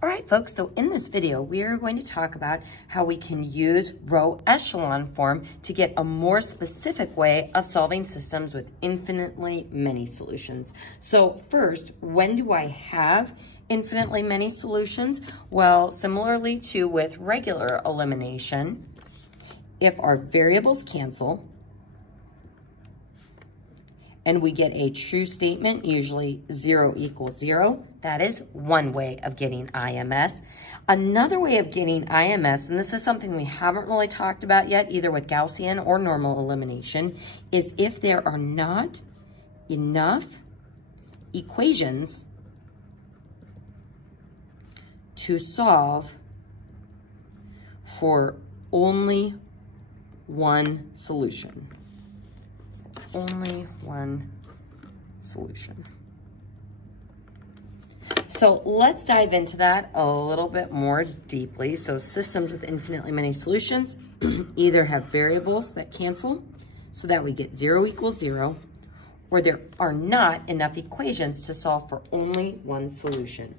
All right, folks, so in this video, we are going to talk about how we can use row echelon form to get a more specific way of solving systems with infinitely many solutions. So first, when do I have infinitely many solutions? Well, similarly to with regular elimination, if our variables cancel and we get a true statement, usually 0 equals 0, that is one way of getting IMS. Another way of getting IMS, and this is something we haven't really talked about yet, either with Gaussian or normal elimination, is if there are not enough equations to solve for only one solution. Only one solution. So let's dive into that a little bit more deeply. So systems with infinitely many solutions either have variables that cancel so that we get 0 equals 0, or there are not enough equations to solve for only one solution.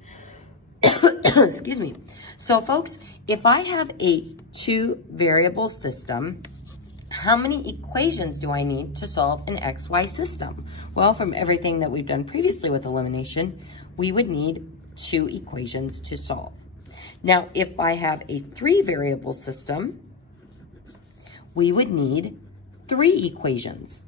Excuse me. So folks, if I have a 2-variable system, how many equations do I need to solve an XY system? Well, from everything that we've done previously with elimination, we would need 2 equations to solve. Now, if I have a 3-variable system, we would need 3 equations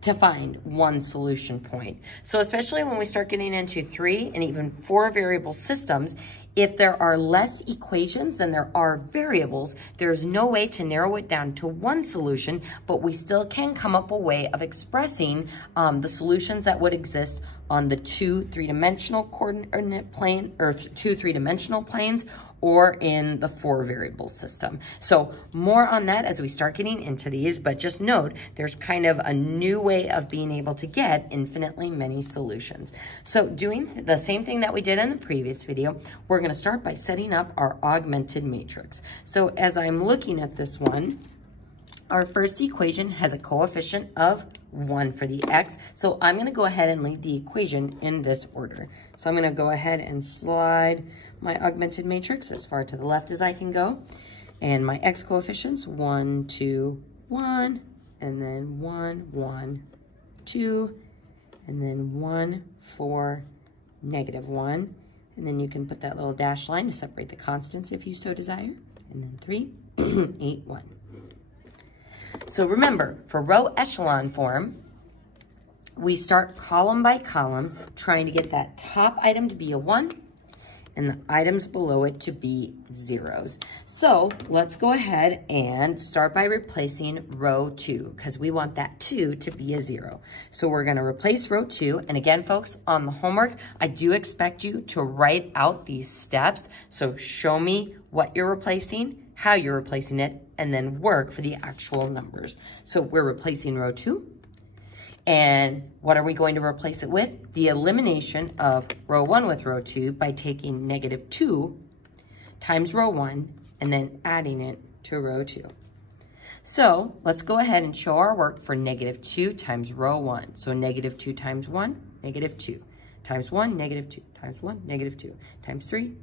to find one solution point. So especially when we start getting into 3 and even 4-variable systems, if there are less equations than there are variables, there's no way to narrow it down to one solution, but we still can come up a way of expressing the solutions that would exist on the 2 3-dimensional coordinate plane, or 2 3-dimensional planes, or in the 4-variable system. So more on that as we start getting into these, but just note there's kind of a new way of being able to get infinitely many solutions. So doing the same thing that we did in the previous video, we're going to start by setting up our augmented matrix. So as I'm looking at this one, our first equation has a coefficient of 1 for the x. So I'm going to go ahead and leave the equation in this order. So I'm going to go ahead and slide my augmented matrix as far to the left as I can go. And my x coefficients, 1, 2, 1, and then 1, 1, 2, and then 1, 4, -1. And then you can put that little dash line to separate the constants if you so desire. And then 3, 8, 1. So remember, for row echelon form, we start column by column, trying to get that top item to be a 1 and the items below it to be 0s. So let's go ahead and start by replacing row 2, because we want that 2 to be a 0. So we're going to replace row 2. And again, folks, on the homework, I do expect you to write out these steps. So show me what you're replacing, how you're replacing it, and then work for the actual numbers. So we're replacing row 2. And what are we going to replace it with? The elimination of row 1 with row 2 by taking -2 times row 1 and then adding it to row 2. So let's go ahead and show our work for -2 times row 1. So -2 times 1, -2 times 1, -2 times 1, -2 times 3,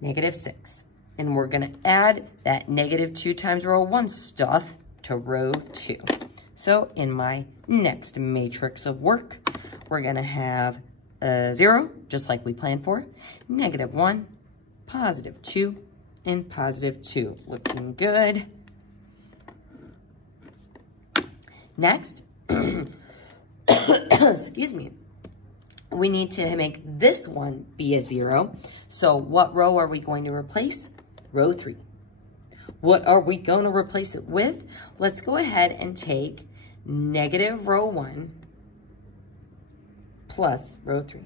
-6. And we're going to add that -2 times row 1 stuff to row 2. So in my next matrix of work, we're going to have a 0, just like we planned for, -1, +2, and +2. Looking good. Next, excuse me, we need to make this one be a 0. So what row are we going to replace? Row 3. What are we going to replace it with? Let's go ahead and take negative row 1 plus row 3.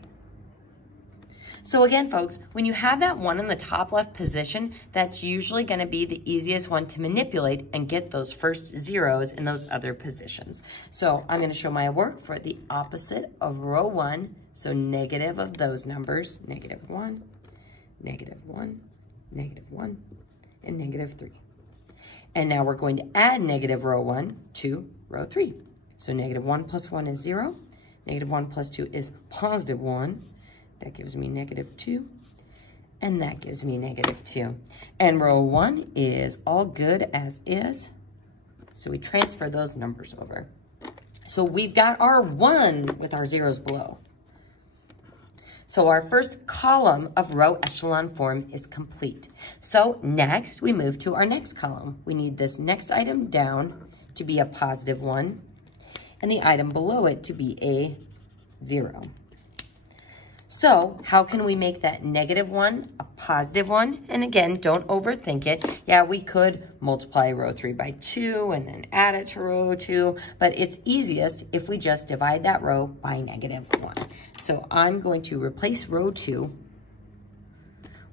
So again, folks, when you have that 1 in the top left position, that's usually going to be the easiest one to manipulate and get those first 0s in those other positions. So I'm going to show my work for the opposite of row 1. So negative of those numbers, -1, -1, -1, and -3. And now we're going to add negative row 1 to row 3. So -1 plus 1 is 0. -1 plus 2 is +1. That gives me -2. and that gives me -2. And row 1 is all good as is. So we transfer those numbers over. So we've got our 1 with our zeros below. So our first column of row echelon form is complete. So next, we move to our next column. We need this next item down to be a +1, and the item below it to be a 0. So how can we make that -1 a +1? And again, don't overthink it. Yeah, we could multiply row 3 by 2 and then add it to row 2, but it's easiest if we just divide that row by -1. So I'm going to replace row 2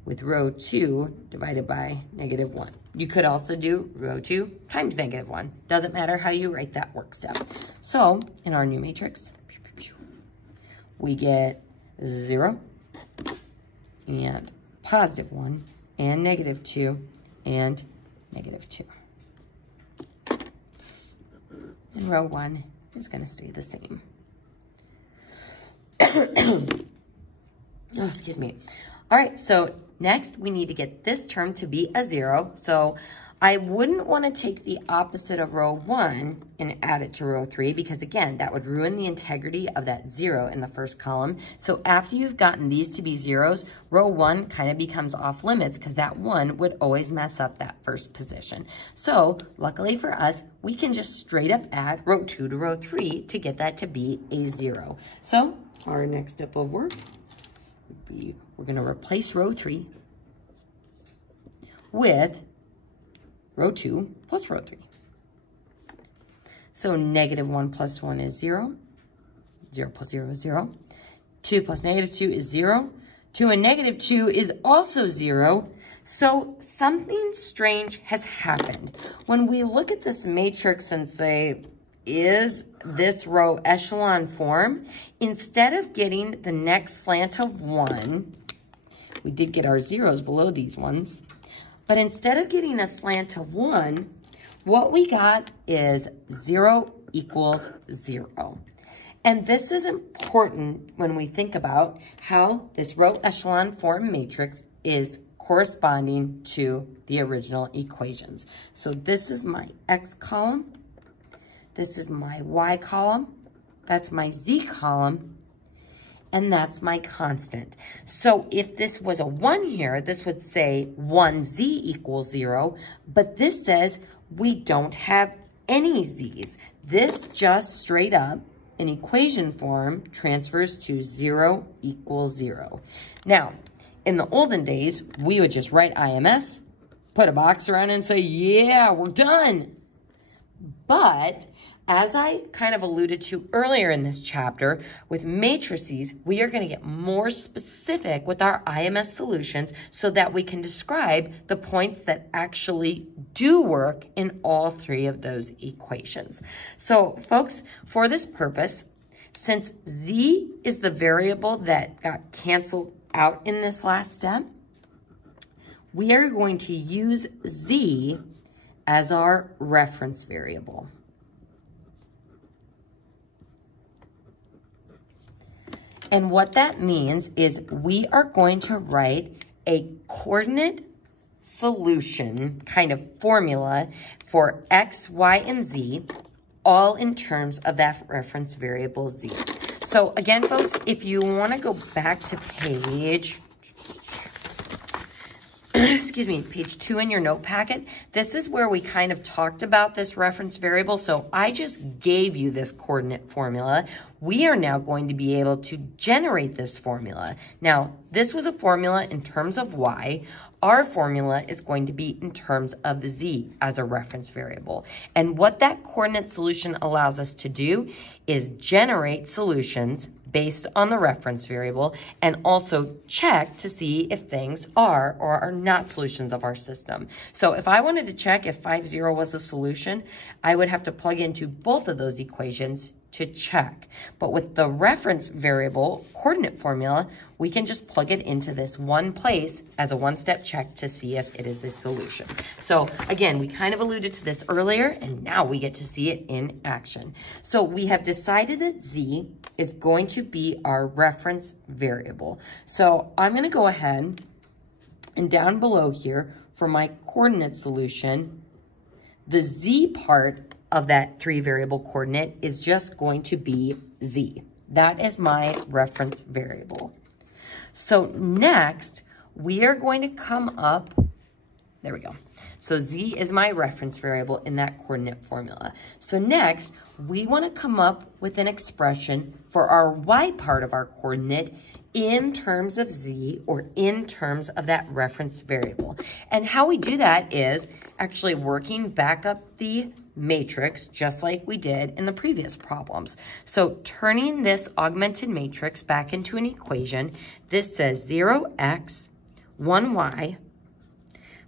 with row 2 divided by -1. You could also do row 2 times -1. Doesn't matter how you write that work step. So in our new matrix, we get 0 and +1 and -2 and -2. And row 1 is going to stay the same. Oh, excuse me. All right, so next we need to get this term to be a 0. So I wouldn't want to take the opposite of row 1 and add it to row 3 because, again, that would ruin the integrity of that 0 in the first column. So after you've gotten these to be zeros, row 1 kind of becomes off limits because that 1 would always mess up that first position. So luckily for us, we can just straight up add row 2 to row 3 to get that to be a 0. So our next step of work would be we're going to replace row 3 with row 2 plus row 3. So -1 plus 1 is 0. 0 plus 0 is 0. 2 plus -2 is 0. 2 and -2 is also 0. So something strange has happened. When we look at this matrix and say, is this row echelon form? Instead of getting the next slant of 1, we did get our zeros below these ones. But instead of getting a slant of 1, what we got is 0 equals 0. And this is important when we think about how this row echelon form matrix is corresponding to the original equations. So this is my X column. This is my Y column. That's my Z column. And that's my constant. So if this was a 1 here, this would say 1z equals 0, but this says we don't have any z's. This just straight up, in equation form, transfers to 0 equals 0. Now, in the olden days, we would just write IMS, put a box around it and say, yeah, we're done. But as I kind of alluded to earlier in this chapter, with matrices, we are going to get more specific with our IMS solutions so that we can describe the points that actually do work in all 3 of those equations. So, folks, for this purpose, since z is the variable that got canceled out in this last step, we are going to use z as our reference variable. And what that means is we are going to write a coordinate solution kind of formula for X, Y, and Z, all in terms of that reference variable Z. So again, folks, if you want to go back to page, excuse me, page 2 in your note packet, this is where we kind of talked about this reference variable. So I just gave you this coordinate formula. We are now going to be able to generate this formula. Now, this was a formula in terms of Y. Our formula is going to be in terms of Z as a reference variable. And what that coordinate solution allows us to do is generate solutions based on the reference variable and also check to see if things are or are not solutions of our system. So if I wanted to check if 5, 0 was a solution, I would have to plug into both of those equations to check. But with the reference variable coordinate formula, we can just plug it into this one place as a one-step check to see if it is a solution. So again, we kind of alluded to this earlier, and now we get to see it in action. So we have decided that Z is going to be our reference variable. So I'm going to go ahead And down below here, for my coordinate solution, the z part of that 3 variable coordinate is just going to be z. That is my reference variable. So next, we are going to come up, there we go. So z is my reference variable in that coordinate formula. So next, we want to come up with an expression for our y part of our coordinate in terms of z, or in terms of that reference variable. And how we do that is actually working back up the matrix just like we did in the previous problems. So turning this augmented matrix back into an equation, this says 0x, 1y,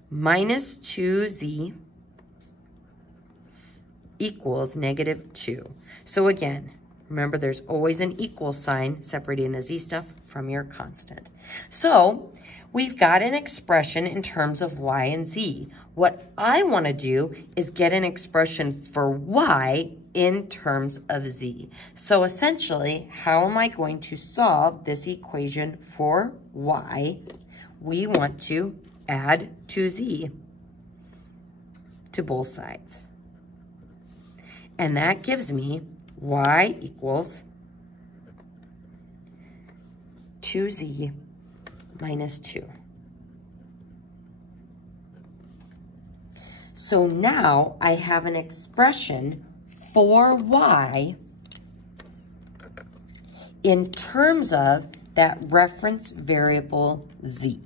minus 2z equals -2. So again, remember there's always an equal sign separating the z stuff from your constant. So we've got an expression in terms of y and z. What I want to do is get an expression for y in terms of z. So essentially, how am I going to solve this equation for y? We want to add 2z to both sides. And that gives me y equals 2z minus 2. So now I have an expression for y in terms of that reference variable z.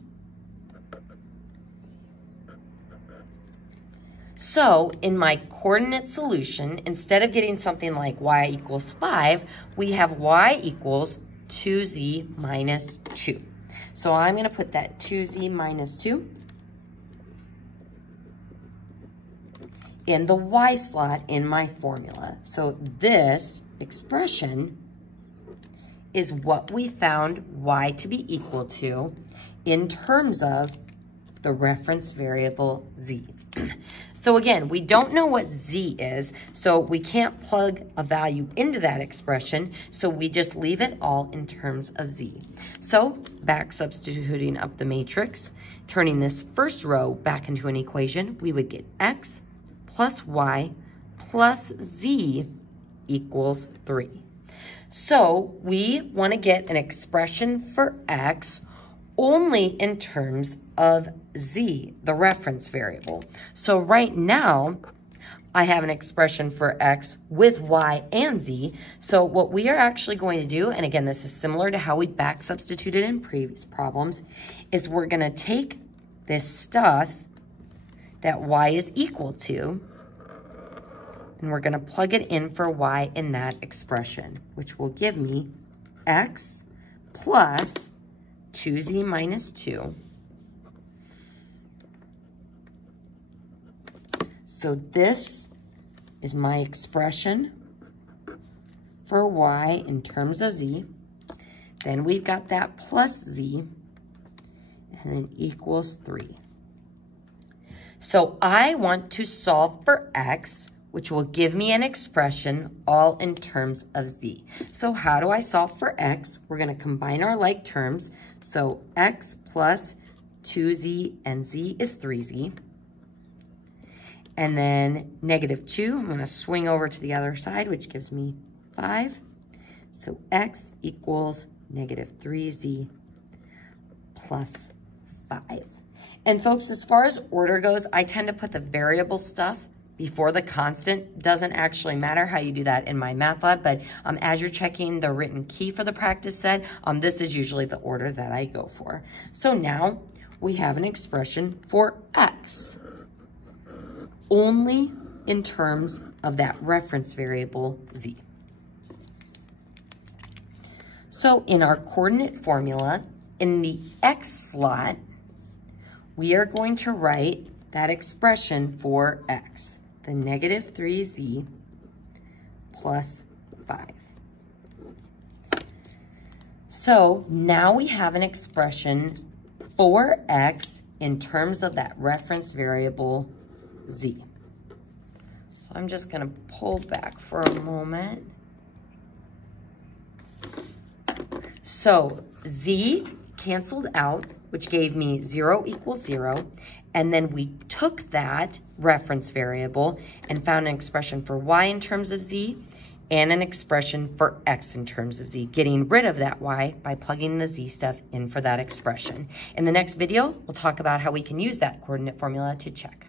So in my coordinate solution, instead of getting something like y equals 5, we have y equals 2z minus 2. So I'm going to put that 2z minus 2 in the y slot in my formula. So this expression is what we found y to be equal to in terms of the reference variable z. So again, we don't know what z is, so we can't plug a value into that expression, so we just leave it all in terms of z. So back substituting up the matrix, turning this first row back into an equation, we would get x plus y plus z equals 3. So we want to get an expression for x only in terms of z, the reference variable. So right now, I have an expression for x with y and z. So what we are actually going to do, and again, this is similar to how we back substituted in previous problems, is we're going to take this stuff that y is equal to, and we're going to plug it in for y in that expression, which will give me x plus 2z minus 2. So this is my expression for y in terms of z. Then we've got that plus z, and then equals 3. So I want to solve for x, which will give me an expression all in terms of z. So how do I solve for x? We're going to combine our like terms. So x plus 2z and z is 3z. And then -2, I'm going to swing over to the other side, which gives me 5. So x equals -3z plus 5. And folks, as far as order goes, I tend to put the variable stuff before the constant. Doesn't actually matter how you do that in my math lab, but as you're checking the written key for the practice set, this is usually the order that I go for. So now we have an expression for x, only in terms of that reference variable z. So in our coordinate formula, in the x slot, we are going to write that expression for x, the -3z plus 5. So now we have an expression for x in terms of that reference variable z. So I'm just going to pull back for a moment. So z canceled out. which gave me 0 equals 0. And then we took that reference variable and found an expression for y in terms of z and an expression for x in terms of z, getting rid of that y by plugging the z stuff in for that expression. In the next video, we'll talk about how we can use that coordinate formula to check.